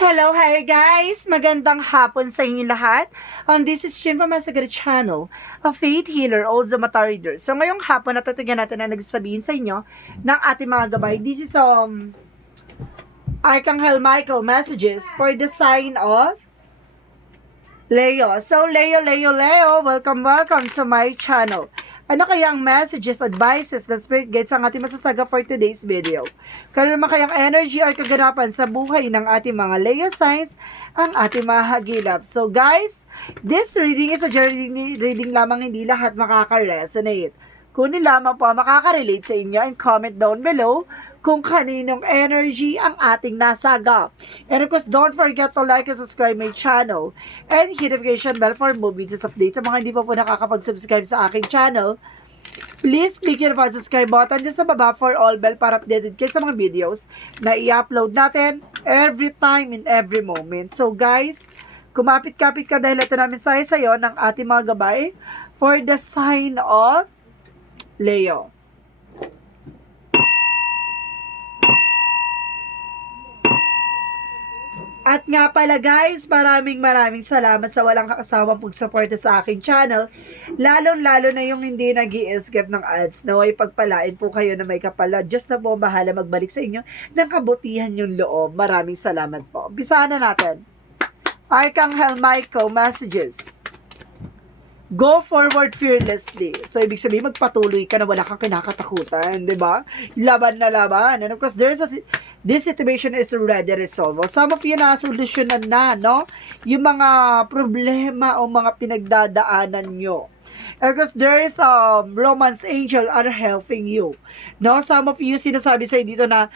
Hello, hi guys! Magandang hapon sa inyo lahat. This is Shin from Masagara Channel, a faith healer, also mata reader. So ngayong hapon, natatagan natin na nagsasabihin sa inyo ng ating mga gabay. This is Archangel Michael messages for the sign of Leo. So Leo, welcome to my channel. Ano kaya ang messages, advices, the spirit guides ang ating masasaga for today's video? Kaya naman kayang energy or kaganapan sa buhay ng ating mga Leo signs, ang ating mga hagilap. So guys, this reading is a reading lamang, hindi lahat makaka-resonate. Kunin lamang po ang makaka-relate sa inyo and comment down below kung kaninong energy ang ating nasaga. And of course, don't forget to like and subscribe my channel and hit notification bell for more videos updates. Sa mga hindi pa po nakakapag-subscribe sa aking channel, please click yung subscribe button dyan sa baba for all bell para updated kayo sa mga videos na i-upload natin every time in every moment. So guys, kumapit-kapit ka dahil ito namin sa'yo ng ating mga gabay for the sign of Leo. At nga pala guys, maraming salamat sa walang kakasawang pagsuporta sa aking channel. Lalo na yung hindi nag-i-skip ng ads. Naway pagpalain po kayo na may kapala. Diyos na po bahala magbalik sa inyo ng kabutihan yung loob. Maraming salamat po. Umpisahan na natin. Archangel Michael messages. Go forward fearlessly. So, ibig sabihin, magpatuloy ka na wala kang kinakatakutan, di ba? Laban na laban. And of course, this situation is already resolved. Well, some of you na solusyonan na, no? Yung mga problema o mga pinagdadaanan nyo. And of course, there is romance angel are helping you. No, some of you sinasabi sa dito na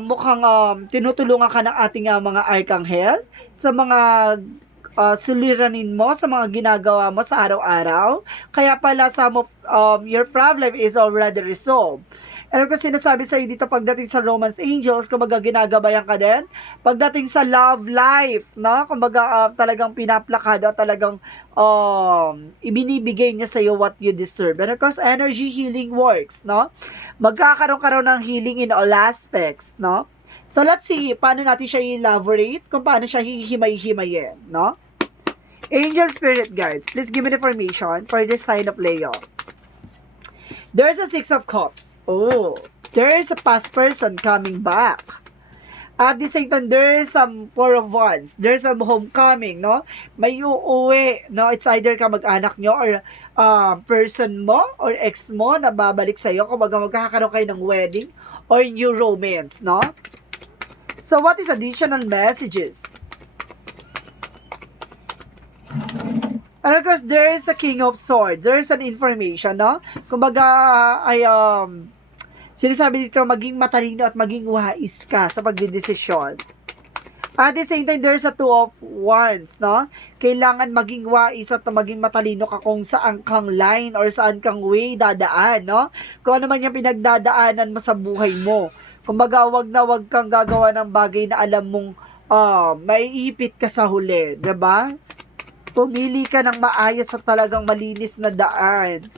mukhang tinutulungan ka ng ating mga arkanghel sa mga suliranin mo sa mga ginagawa mo sa araw-araw. Kaya pala some of your problem is already resolved. Ano ko sinasabi sa iyo dito pagdating sa romance angels, kumbaga ginagabayan ka din. Pagdating sa love life, no? Kumbaga talagang pinaplakado at talagang ibinibigay niya sa iyo what you deserve. And of course, energy healing works, no? Magkakaroon ka raw ng healing in all aspects, no? So let's see, paano natin siya i-elaborate, kung paano siya hihimay-himayin, no? Angel Spirit Guides, please give me the information for this sign of Leo. There's a Six of Cups. Oh, there is a past person coming back. At the same time, there is some Four of Wands. There's some homecoming, no? May uuwi, no? It's either ka mag-anak nyo or person mo or ex mo na babalik sa'yo. Kung magkakaroon kayo ng wedding or new romance, no? So, what is additional messages? And of course, there is a King of Swords. There is an information, no? Kumbaga, ay, sinasabi dito, maging matalino at maging wais ka sa pagdidesisyon. At the same time, there is a Two of Wands, no? Kailangan maging wais at maging matalino ka kung saan kang line or saan kang way dadaan, no? Kung ano man yung pinagdadaanan mo sa buhay mo. Kumbaga, wag kang gagawa ng bagay na alam mong maiipit ka sa huli, 'di ba? Pumili ka ng maayos at talagang malinis na daan.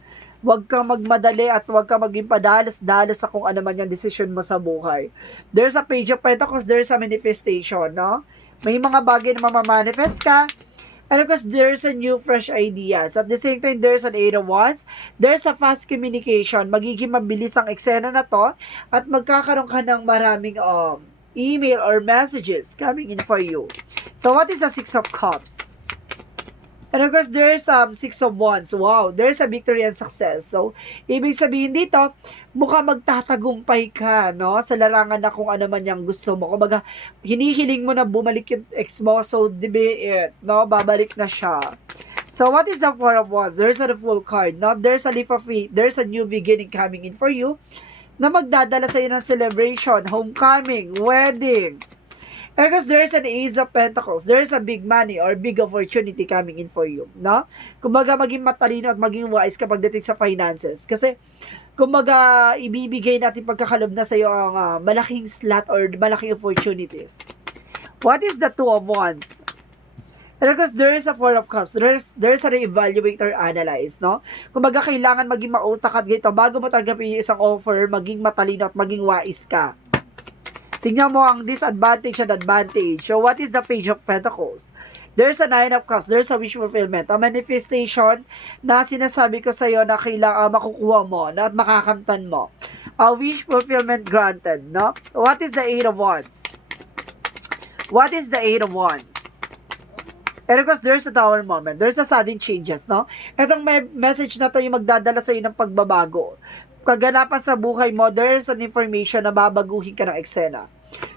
Huwag kang magmadali at huwag kang maging padalas-dalas sa kung ano man yung decision mo sa buhay. There's a Page of Pentacles, there's a manifestation, no? May mga bagay na mamamanifest ka. And of course, there's a new fresh ideas. At the same time, there's an Eight of Wands. There's a fast communication. Magiging mabilis ang eksena na to. At magkakaroon ka ng maraming email or messages coming in for you. So, what is the Six of Cups? And of course, there's Six of Wands. Wow, there's a victory and success. So, ibig sabihin dito, mukhang magtatagumpay ka, no? Sa larangan na kung ano man yung gusto mo. Kumbaga, hinihiling mo na bumalik yung ex mo, so be it, no? Babalik na siya. So, what is the Four of Wands? There's a full card, no? There's a leap of faith. There's a new beginning coming in for you na magdadala sa'yo ng celebration, homecoming, wedding. Because there's an Ace of Pentacles, there's a big money or big opportunity coming in for you, no? Kumbaga, maging matalino at maging wise kapag dating sa finances. Kasi, kumbaga, ibibigay natin pagkakalob na sa iyo ang malaking slot or malaking opportunities. What is the Two of Wands? And of course, there is a Four of Cups. There's a re-evaluate or analyze, no? Kumbaga, kailangan maging mautak at gito. Bago mo tanggapin yung isang offer, maging matalino at maging wise ka. Tingnan mo ang disadvantage and advantage. So, what is the Page of Pentacles? There's a Nine of Cups. There's a wish fulfillment. A manifestation na sinasabi ko sa'yo na kailangan makukuha mo na at makakamtan mo. A wish fulfillment granted, no? What is the Eight of Wands? What is the Eight of Wands? And of course, there's a Tower moment. There's a sudden changes, no? Itong message na to yung magdadala sa'yo ng pagbabago. Kaganapan sa buhay mo, there's an information na babaguhin ka ng eksena.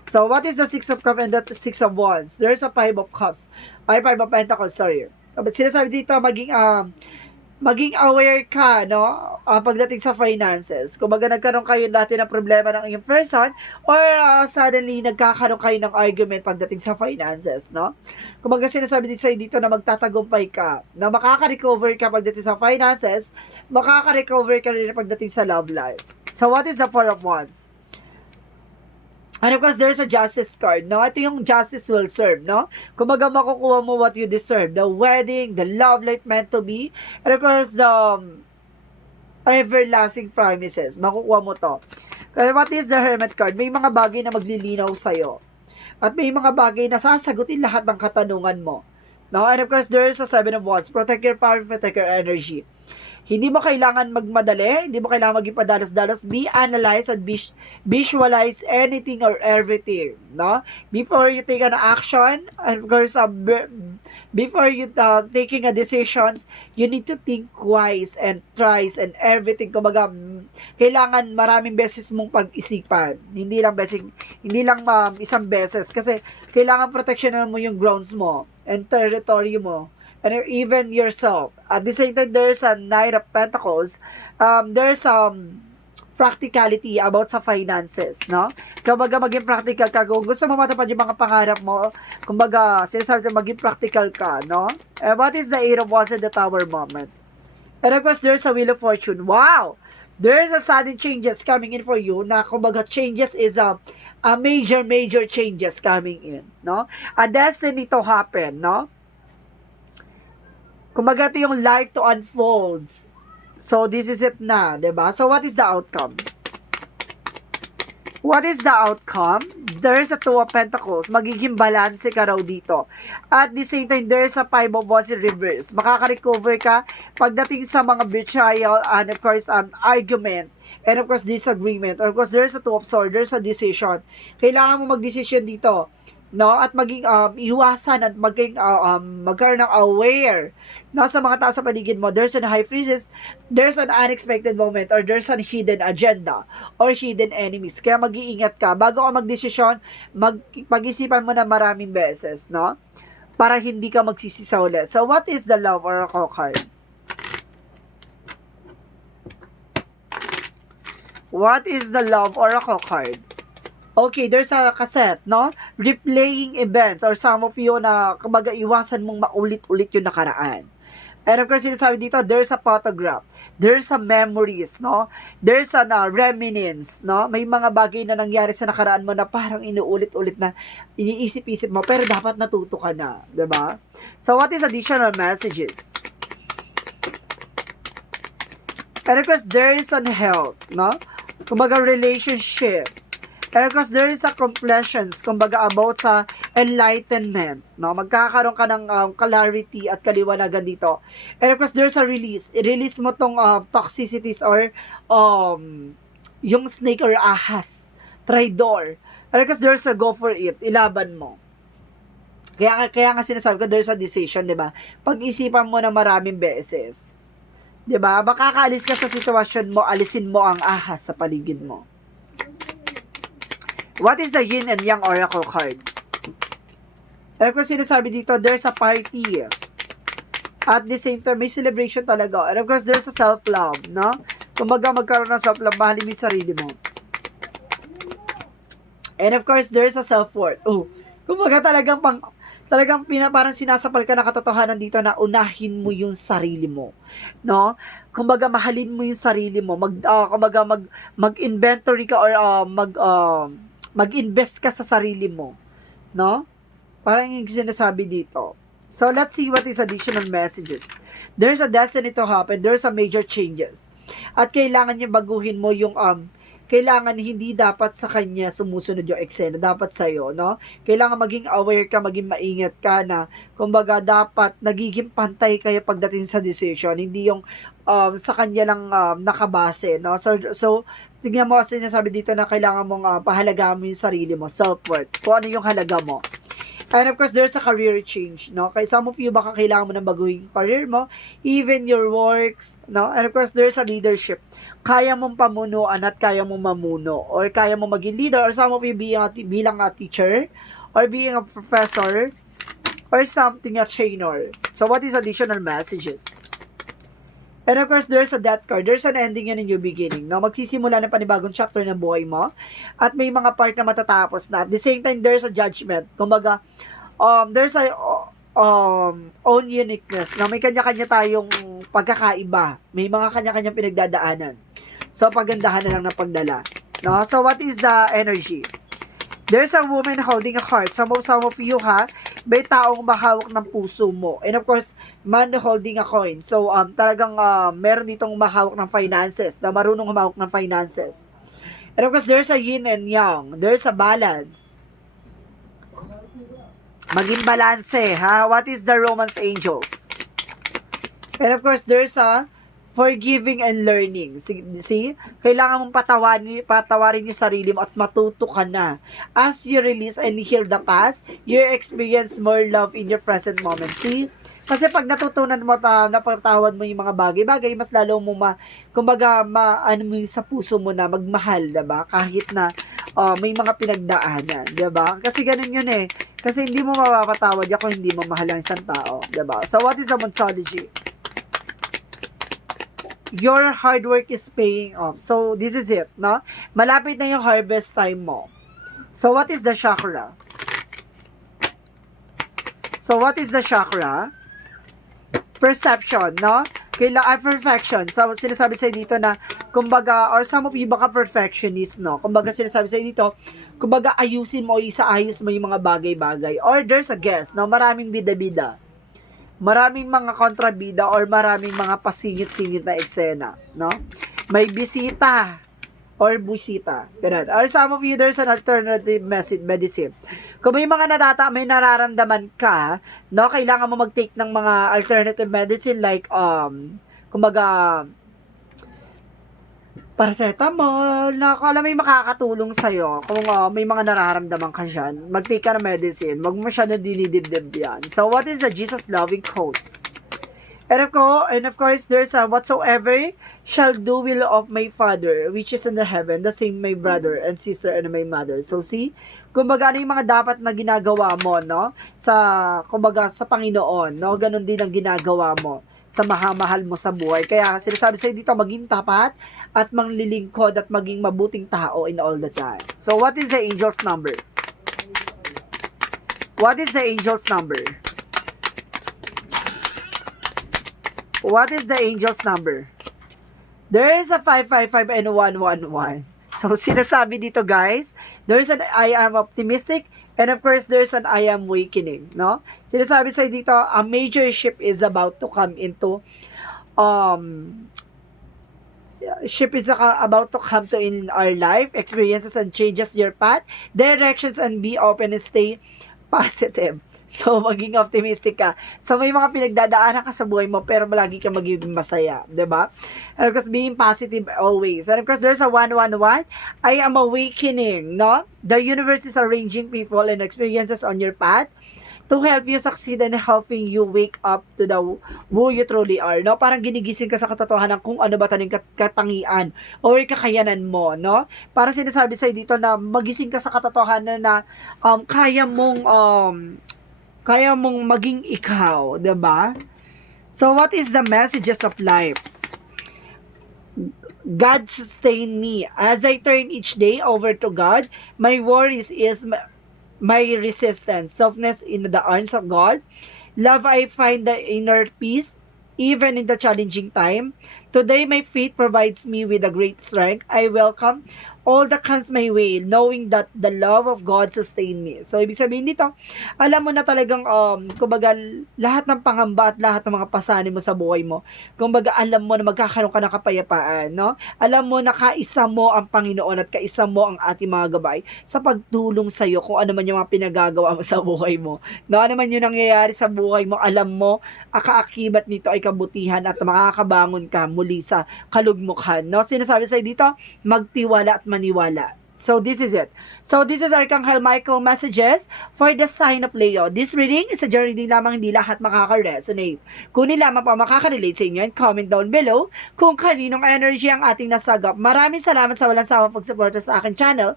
So, what is the Six of Cups and the Six of Wands? There's a Five of Cups. Ay, Five of Pentacles, sorry. Sinasabi dito, maging aware ka, no? Pagdating sa finances. Kung nagkaroon kayo dati ng problema ng iyong person, or suddenly nagkakaroon kayo ng argument pagdating sa finances, no? Kung sinasabi dito na magtatagumpay ka, na makaka-recover ka pagdating sa finances, makaka-recover ka rin pagdating sa love life. So, what is the Four of Wands? And of course, there's a justice card, no? Ito yung justice will serve, no? Kumbaga makukuha mo what you deserve. The wedding, the love life meant to be. And of course, the everlasting promises. Makukuha mo to. Kaya what is the Hermit card? May mga bagay na maglilinaw sa'yo. At may mga bagay na sasagutin lahat ng katanungan mo. No? And of course, there's a Seven of Wands. Protect your power, protect your energy. Hindi mo kailangan magmadali, hindi mo kailangan maging padalas-dalas. Be analyze and visualize anything or everything, no? Before you take an action, and of course, before you taking a decisions, you need to think twice and thrice and everything. Kumbaga, kailangan maraming beses mong pag-isipan. Hindi lang isang beses kasi kailangan proteksyonan mo yung grounds mo and territory mo. And even yourself. At the same time, there's a Knight of Pentacles. There's practicality about sa finances, no? Kumbaga, maging practical ka. Kung gusto mo matapad yung mga pangarap mo, kumbaga, sinasabi maging practical ka, no? And what is the Eight of Wands and the Tower moment? And of course, there's a Wheel of Fortune. Wow! There's a sudden changes coming in for you na, kumbaga, changes is a major changes coming in, no? A destiny to happen, no? Kumbaga ito yung life to unfolds. So, this is it na, diba? So, what is the outcome? What is the outcome? There's a Two of Pentacles. Magiging balance ka raw dito. At the same time, there's a Five of Wands in reverse. Makaka-recover ka pagdating sa mga betrayal and of course, argument. And of course, disagreement. Or of course, there's a Two of Swords. There's a decision. Kailangan mo mag-decision dito. No, at maging iwasan at magkaroon ng aware no, sa mga tao sa paligid mo. There's an high priestess, there's an unexpected moment, or there's an hidden agenda or hidden enemies. Kaya mag-iingat ka bago ka magdesisyon, pag-isipan mo na maraming beses, no? Para hindi ka magsisisa ulit. So what is the Love Oracle card? What is the Love Oracle card? Okay, there's a cassette, no? Replaying events or some of you na kumbaga iwasan mong maulit-ulit yung nakaraan. And of course, sinasabi dito, there's a photograph. There's a memories, no? There's a reminiscence, no? May mga bagay na nangyari sa nakaraan mo na parang inuulit-ulit na iniisip-isip mo, pero dapat natuto ka na, diba? So, what is additional messages? And of course, there is an health, no? Kumbaga, relationship. And of course, there is a completions, kumbaga about sa enlightenment, no? Magkakaroon ka ng clarity at kaliwanagan dito. And of course, there's a release. I-release mo tong toxicities or yung snake or ahas, traidor. And of course, there's a go for it. Ilaban mo. Kaya nga sinasabi ko, there's a decision, di ba? Pag-isipan mo na maraming beses. Di ba? Makakaalis ka sa sitwasyon mo, alisin mo ang ahas sa paligid mo. What is the Yin and Yang Oracle card? Alam ko sinasabi dito, there's a party. At the same time, may celebration talaga. And of course, there's a self-love, no? Kumbaga, magkaroon ng self-love, mahalin mo yung sarili mo. And of course, there's a self-worth. Oh, kumbaga talagang parang sinasapal ka na katotohanan dito na unahin mo yung sarili mo, no? Kumbaga, mahalin mo yung sarili mo. Mag-inventory ka or mag-invest ka sa sarili mo, no? Parang yung sinasabi dito. So, let's see what is additional messages. There's a destiny to happen. There's a major changes. At kailangan niyo baguhin mo yung kailangan hindi dapat sa kanya sumusunod yung eksena, dapat sa'yo, no? Kailangan maging aware ka, maging maingat ka na, kumbaga, dapat nagiging pantay kayo pagdating sa decision, hindi yung sa kanya lang nakabase, no? So tingnan mo kasi sinasabi dito na kailangan mong pahalagaan mo yung sarili mo, self-worth, kung ano yung halaga mo. And of course, there's a career change, no? Kaya some of you, baka kailangan mo ng baguhin yung career mo, even your works, no? And of course, there's a leadership. Kaya mong pamunuan at kaya mong mamuno, or kaya mong maging leader, or some of you bilang a teacher, or being a professor, or something, a trainer. So, what is additional messages? And of course, there's a death card. There's an ending and a new beginning. No? Magsisimula ng panibagong chapter ng buhay mo. At may mga part na matatapos na. At the same time, there's a judgment. Kumbaga, there's a own uniqueness. No? May kanya-kanya tayong pagkakaiba. May mga kanya-kanyang pinagdadaanan. So, pagandahan na lang ng pagdala. No? So, what is the energy? There's a woman holding a heart. Some of you may taong mahawak ng puso mo. And of course, man holding a coin. So, talagang meron ditong mahawak ng finances, na marunong humawak ng finances. And of course, there's a yin and yang. There's a balance. Maging balanse, ha? What is the romance angels? And of course, there's a forgiving and learning. See? Kailangan mong patawarin yung sarili mo at matuto ka na. As you release and heal the past, you experience more love in your present moment. See? Kasi pag natutunan mo, napatawad mo yung mga bagay-bagay, mas lalo mo kumbaga, ano mo sa puso mo na magmahal, diba? Kahit na may mga pinagdaanan, diba? Kasi ganun yun eh. Kasi hindi mo mapapatawad kung hindi mo mahal ang isang tao, diba? So, what is the Monsology? Your hard work is paying off. So, this is it, no? Malapit na yung harvest time mo. So, what is the chakra? So, what is the chakra? Perception, no? Perfection. So, sinasabi sa'yo dito na, kumbaga, or some of you baka perfectionist, no? Kumbaga, sinasabi sa'yo dito, kumbaga, ayusin mo, isaayos mo yung mga bagay-bagay. Or there's a guess, no? Maraming bida-bida. Maraming mga kontrabida or maraming mga pasingit-singit na eksena, no? May bisita or busita. Ganun. Or some of you, there's an alternative medicine. Kung may mga may nararamdaman ka, no, kailangan mo mag-take ng mga alternative medicine like, kumbaga, paracetamol, na alam may makakatulong sa'yo kung may mga nararamdaman ka dyan. Mag-take ka ng medicine. Wag mo siya na dinidibdib yan. So, what is the Jesus loving quotes? And of course, there's a whatsoever shall do will of my Father, which is in the heaven, the same my brother and sister and my mother. So, see? Kumbaga, ano yung mga dapat na ginagawa mo, no? Kumbaga, sa Panginoon, no? Ganon din ang ginagawa mo sa mahal mo sa buhay. Kaya sinasabi sa'yo dito, maging tapat at manglilingkod at maging mabuting tao in all the time. So, what is the angel's number? What is the angel's number? What is the angel's number? There is a 555 and 111. So, sinasabi dito, guys, there's an I am optimistic, and of course, there's an I am awakening, no? Sinasabi sa'yo dito, a major shift is about to come into, about to come to in our life, experiences and changes your path, directions, and be open and stay positive. So, maging optimistic ka. So, may mga pinagdadaanan ka sa buhay mo, pero malagi ka magiging masaya. Diba? And of course, being positive always. And of course, there's a 111. I am awakening, no? The universe is arranging people and experiences on your path to help you succeed and helping you wake up to the who you truly are, no? Parang ginigising ka sa katotohanan kung ano ba taning katangian or kakayanan mo, no? Parang sinasabi sa'yo dito na magising ka sa katotohanan na kaya mong maging ikaw, diba? So, what is the messages of life? God sustain me. As I turn each day over to God, my worries is my resistance. Softness in the arms of God. Love, I find the inner peace, even in the challenging time. Today, my faith provides me with a great strength. I welcome all that comes my way, knowing that the love of God sustain me. So, ibig sabihin dito, alam mo na talagang, kumbaga, lahat ng pangamba at lahat ng mga pasanin mo sa buhay mo, kumbaga, alam mo na magkakaroon ka ng kapayapaan, no? Alam mo na kaisa mo ang Panginoon at kaisa mo ang ating mga gabay sa pagtulong sa iyo kung ano man yung mga pinagagawa mo sa buhay mo. No, ano man yung nangyayari sa buhay mo, alam mo, akaakibat nito ay kabutihan at makakabangon ka muli sa kalugmukan. No, sinasabi sa dito, magtiwala at maniwala. So this is it. So this is Archangel Michael messages for the sign of Leo. This reading is a reading lamang, hindi lahat makaka-resonate. Kunin lamang pa makaka-relate sa inyo and comment down below kung kaninong energy ang ating nasagap. Maraming salamat sa walang sawang pagsuporta sa akin channel.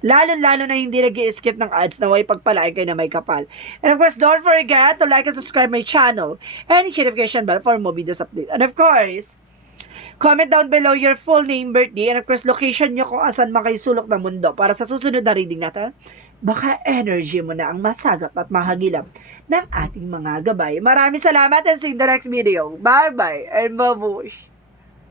Lalo-lalo na hindi nag-i-skip ng ads na way pagpalain kayo na may kapal. And of course, don't forget to like and subscribe my channel and hit notification bell for more videos update. And of course, comment down below your full name, birthday, and of course, location nyo kung asan man kayo sulok ng mundo para sa susunod na reading natin. Baka energy mo na ang masagap at mahagilap ng ating mga gabay. Maraming salamat and see you in the next video. Bye-bye and babush!